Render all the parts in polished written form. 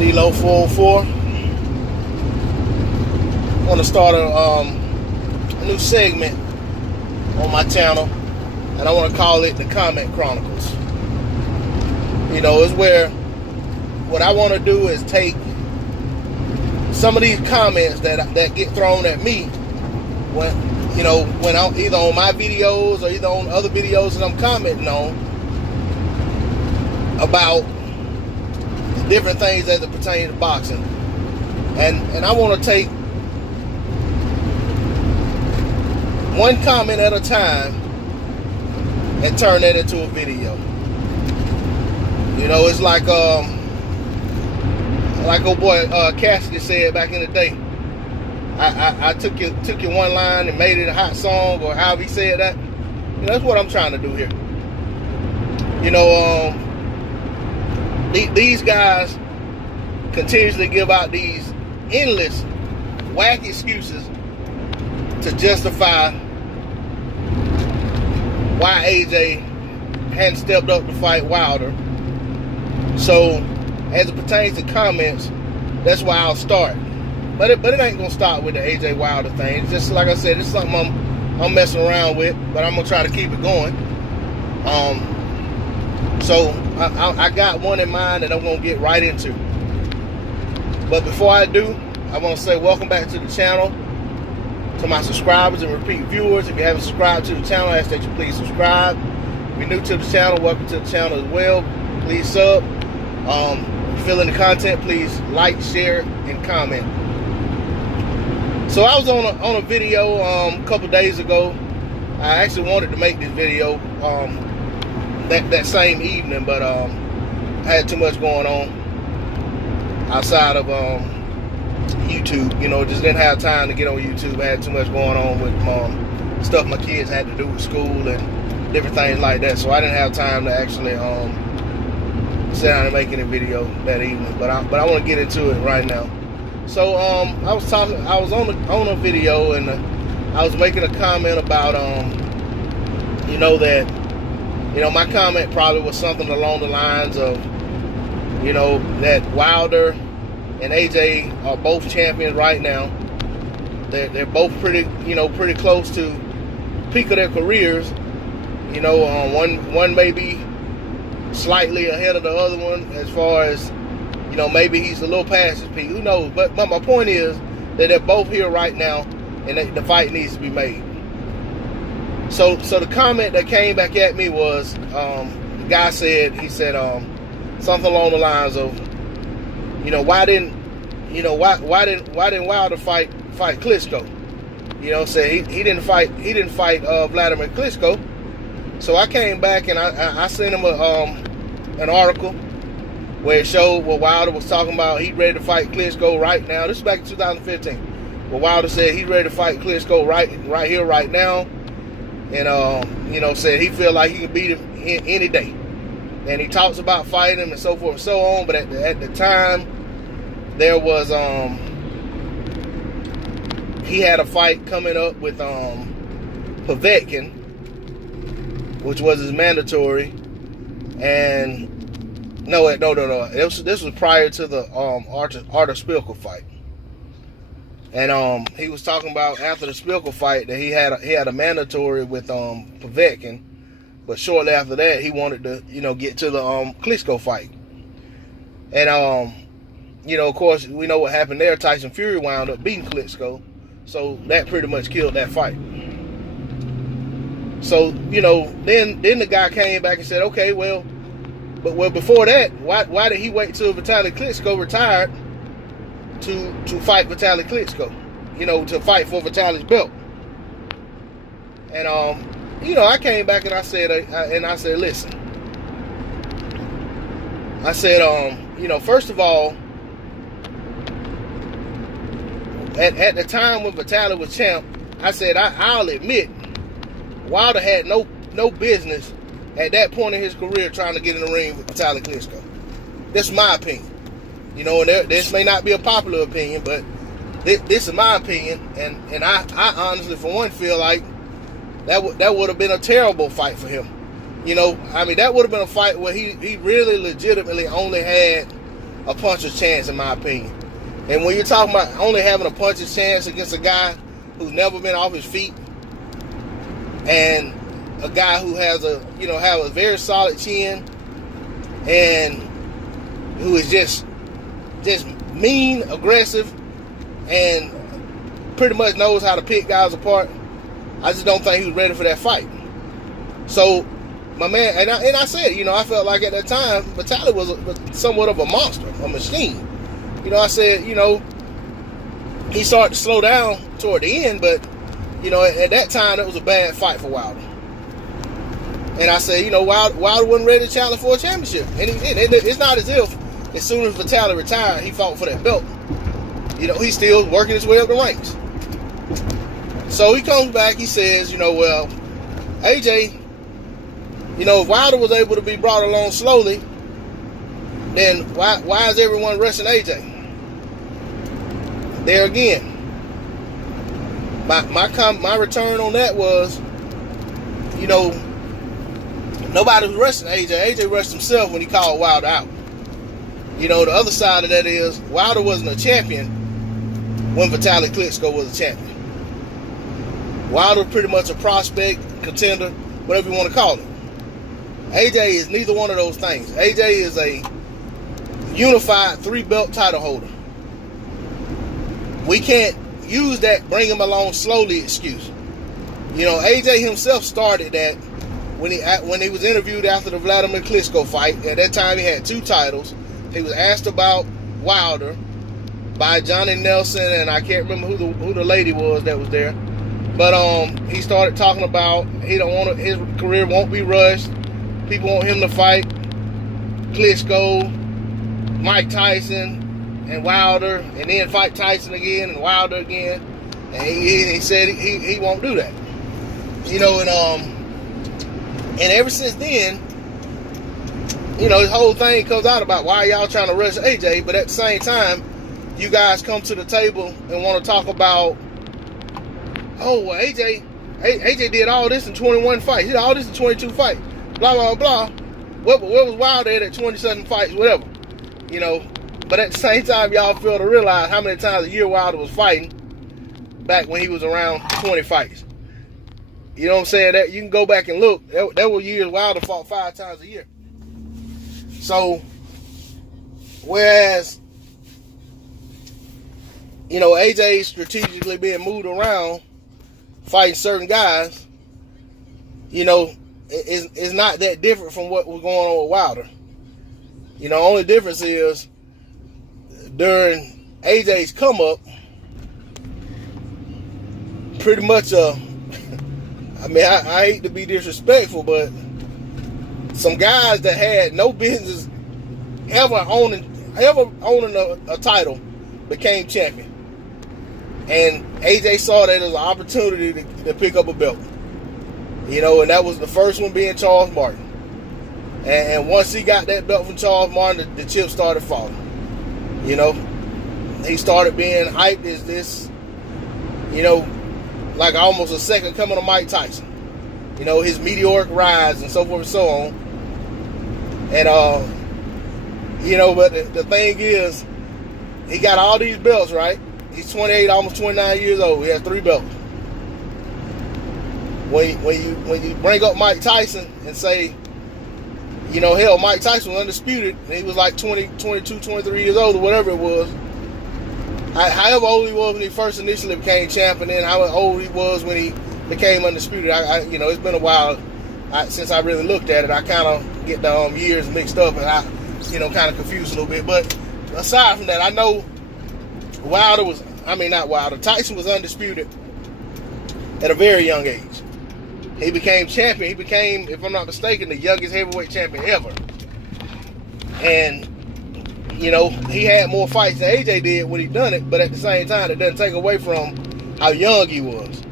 D-Lo 404. I want to start a new segment on my channel, and I want to call it the Comment Chronicles. You know, it's where what I want to do is take some of these comments that get thrown at me when I'm either on my videos or either on other videos that I'm commenting on about different things as it pertains to boxing. And I want to take one comment at a time and turn that into a video. You know, it's like old boy Cassidy said back in the day. I took your one line and made it a hot song, or however he said that. You know, that's what I'm trying to do here. You know, these guys continuously give out these endless whack excuses to justify why AJ hadn't stepped up to fight Wilder. So, as it pertains to comments, that's why I'll start. But it ain't gonna start with the AJ Wilder thing. It's just like I said, it's something I'm messing around with, but I'm gonna try to keep it going. So I got one in mind that I'm gonna get right into. But before I do, I want to say welcome back to the channel. To my subscribers and repeat viewers, if you haven't subscribed to the channel, I ask that you please subscribe. If you're new to the channel, welcome to the channel as well. Please sub. If you're feeling the content, please like, share, and comment. So I was on a video a couple days ago. I actually wanted to make this video that same evening, but I had too much going on outside of YouTube. You know, just didn't have time to get on YouTube. I had too much going on with stuff my kids had to do with school and different things like that. So I didn't have time to actually sit down and make any video that evening. But I want to get into it right now. So I was on a video, and I was making a comment about my comment probably was something along the lines of, you know, that Wilder and AJ are both champions right now. They're both pretty close to peak of their careers. You know, one may be slightly ahead of the other one as far as, you know, maybe he's a little past his peak. Who knows? But my point is that they're both here right now, and the fight needs to be made. So the comment that came back at me was, the guy said something along the lines of, you know, why didn't Wilder fight Klitschko? You know, say he didn't fight Vladimir Klitschko. So I came back and I sent him an article where it showed what Wilder was talking about. He's ready to fight Klitschko right now. This is back in 2015. Where Wilder said he's ready to fight Klitschko right here, right now. And you know, said he feel like he can beat him any day. And he talks about fighting him and so forth and so on. But at the time, there was he had a fight coming up with Povetkin, which was his mandatory. And no. This was prior to the Artur Spilka fight. And he was talking about after the Spilka fight that he had a mandatory with Povetkin, but shortly after that he wanted to, you know, get to the Klitschko fight. And you know, of course, we know what happened there. Tyson Fury wound up beating Klitschko, so that pretty much killed that fight. So, you know, then the guy came back and said, okay, well before that, why did he wait till Vitaly Klitschko retired to fight Vitaly Klitschko? You know, to fight for Vitaly's belt. And you know, I came back and I said, listen. I said, you know, first of all, at the time when Vitaly was champ, I said I'll admit Wilder had no business at that point in his career trying to get in the ring with Vitaly Klitschko. That's my opinion. You know, and this may not be a popular opinion, but this is my opinion, and I honestly, for one, feel like that would have been a terrible fight for him. You know, I mean, that would have been a fight where he really legitimately only had a puncher's chance, in my opinion. And when you're talking about only having a puncher's chance against a guy who's never been off his feet, and a guy who has have a very solid chin, and who is just mean, aggressive, and pretty much knows how to pick guys apart, I just don't think he was ready for that fight. So my man, and I said, I felt like at that time Vitaly was somewhat of a monster, a machine. I said, he started to slow down toward the end, but at that time it was a bad fight for Wilder. And I said, Wilder wasn't ready to challenge for a championship, and he did. It's not as if as soon as Vitaly retired, he fought for that belt. He's still working his way up the ranks. So he comes back, he says, well, AJ, if Wilder was able to be brought along slowly, then why is everyone rushing AJ? There again, my return on that was, nobody was rushing AJ. AJ rushed himself when he called Wilder out. The other side of that is Wilder wasn't a champion when Vitaly Klitschko was a champion. Wilder pretty much a prospect, contender, whatever you want to call it. AJ is neither one of those things. AJ is a unified 3-belt title holder. We can't use that bring him along slowly excuse. AJ himself started that when he was interviewed after the Vladimir Klitschko fight. At that time he had 2 titles. He was asked about Wilder by Johnny Nelson, and I can't remember who the lady was that was there. But he started talking about his career won't be rushed. People want him to fight Klitschko, Mike Tyson, and Wilder, and then fight Tyson again and Wilder again. And he said he won't do that. And ever since then, his whole thing comes out about why y'all trying to rush AJ, but at the same time, you guys come to the table and want to talk about, oh, well, AJ did all this in 21 fights. He did all this in 22 fights. Blah, blah, blah. What was Wilder at 27 fights, whatever. But at the same time, y'all fail to realize how many times a year Wilder was fighting back when he was around 20 fights. You know what I'm saying? That you can go back and look. There were years Wilder fought 5 times a year. So, whereas, AJ strategically being moved around, fighting certain guys, is not that different from what was going on with Wilder. Only difference is during AJ's come up, pretty much I hate to be disrespectful, but some guys that had no business ever owning a title became champion. And AJ saw that as an opportunity to pick up a belt. And that was the first one being Charles Martin. And once he got that belt from Charles Martin, the chips started falling. He started being hyped as this, like almost a second coming of Mike Tyson. His meteoric rise and so forth and so on. And, but the thing is, he got all these belts, right? He's 28, almost 29 years old. He has 3 belts. When you bring up Mike Tyson and say, hell, Mike Tyson was undisputed, and he was like 20, 22, 23 years old, or whatever it was. However old he was when he first initially became champ, and then how old he was when he became undisputed. It's been a while since I really looked at it. I kind of get the years mixed up, and I, kind of confused a little bit. But aside from that, I know Tyson was undisputed at a very young age. He became champion. He became, if I'm not mistaken, the youngest heavyweight champion ever. And, he had more fights than AJ did when he done it, but at the same time, it doesn't take away from how young he was.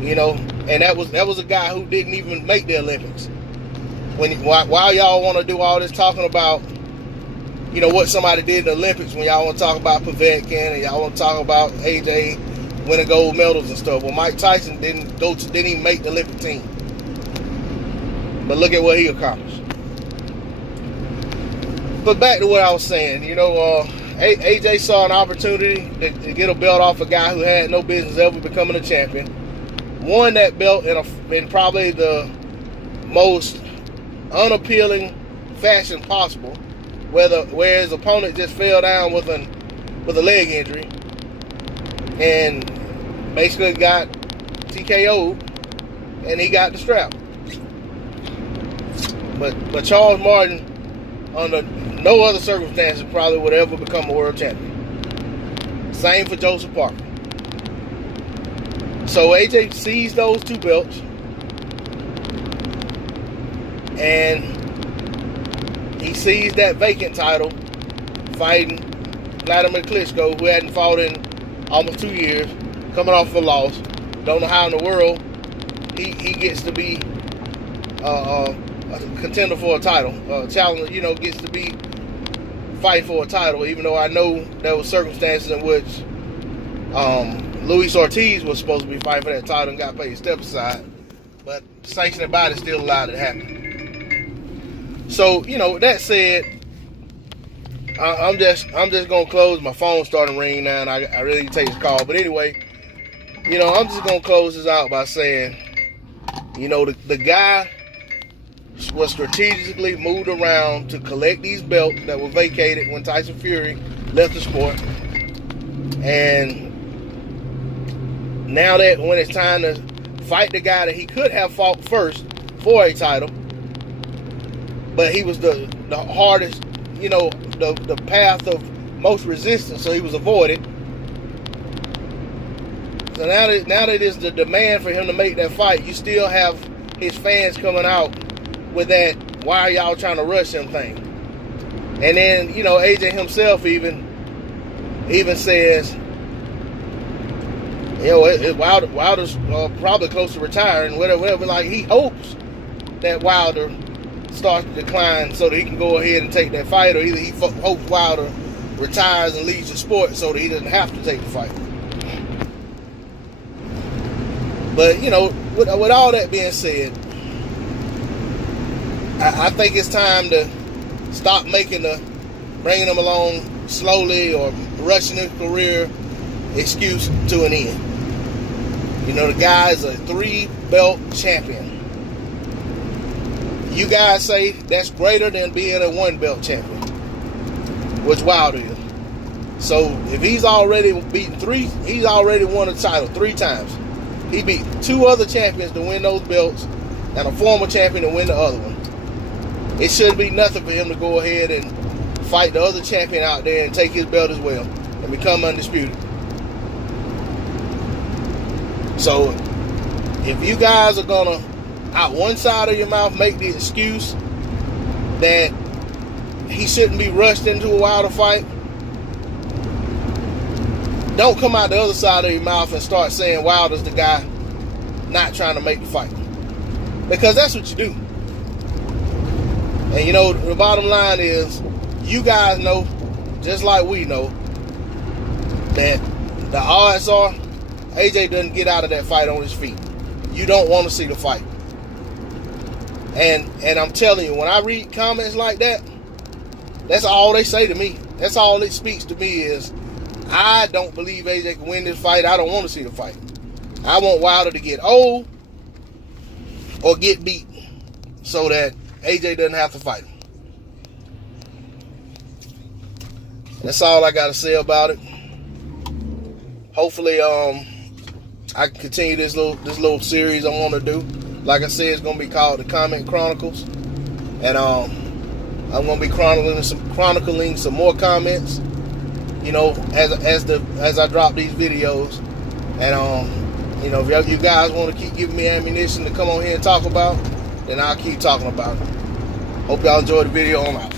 And that was a guy who didn't even make the Olympics. While y'all want to do all this talking about, what somebody did in the Olympics, when y'all want to talk about Povetkin and y'all want to talk about AJ winning gold medals and stuff. Well, Mike Tyson didn't even make the Olympic team. But look at what he accomplished. But back to what I was saying, you know, AJ saw an opportunity to get a belt off a guy who had no business ever becoming a champion. Won that belt in probably the most unappealing fashion possible, where his opponent just fell down with a leg injury and basically got TKO'd, and he got the strap. But Charles Martin, under no other circumstances, probably would ever become a world champion. Same for Joseph Parker. So AJ seized those two belts, and he seized that vacant title fighting Vladimir Klitschko, who hadn't fought in almost 2 years, coming off a loss. Don't know how in the world he gets to be a contender for a title, challenger, you know, gets to be fighting for a title, even though I know there were circumstances in which Luis Ortiz was supposed to be fighting for that title and got paid step aside, but sanctioning body still allowed it to happen. So, you know, that said, I'm just gonna close. My phone's starting to ring now, and I really need to take this call. But anyway, you know, I'm just gonna close this out by saying, you know, the guy was strategically moved around to collect these belts that were vacated when Tyson Fury left the sport. And now that when it's time to fight the guy that he could have fought first for a title, but he was the hardest, you know, the path of most resistance, so he was avoided. So now that it's the demand for him to make that fight, you still have his fans coming out with that, why are y'all trying to rush him thing? And then, you know, AJ himself even says, you know, Wilder's probably close to retiring, whatever. Like, he hopes that Wilder starts to decline so that he can go ahead and take that fight, or either he hopes Wilder retires and leaves the sport so that he doesn't have to take the fight. But, you know, with all that being said, I think it's time to stop bringing them along slowly or rushing his career excuse to an end. You know, the guy is a 3-belt champion. You guys say that's greater than being a 1-belt champion, which Wilder is. So if he's already beaten he's already won a title 3 times. He beat 2 other champions to win those belts and a former champion to win the other one. It shouldn't be nothing for him to go ahead and fight the other champion out there and take his belt as well and become undisputed. So if you guys are gonna, out one side of your mouth, make the excuse that he shouldn't be rushed into a Wilder fight, don't come out the other side of your mouth and start saying Wilder's the guy not trying to make the fight. Because that's what you do. And you know, the bottom line is, you guys know, just like we know, that the odds are AJ doesn't get out of that fight on his feet. You don't want to see the fight. And I'm telling you, when I read comments like that, that's all they say to me. That's all it speaks to me is, I don't believe AJ can win this fight. I don't want to see the fight. I want Wilder to get old or get beat so that AJ doesn't have to fight him. That's all I got to say about it. Hopefully, I can continue this little series I want to do. Like I said, it's going to be called the Chronicles, and I'm going to be chronicling some more comments, you know, as I drop these videos. And you know, if you guys want to keep giving me ammunition to come on here and talk about, then I'll keep talking about it. Hope y'all enjoyed the video. I'm out.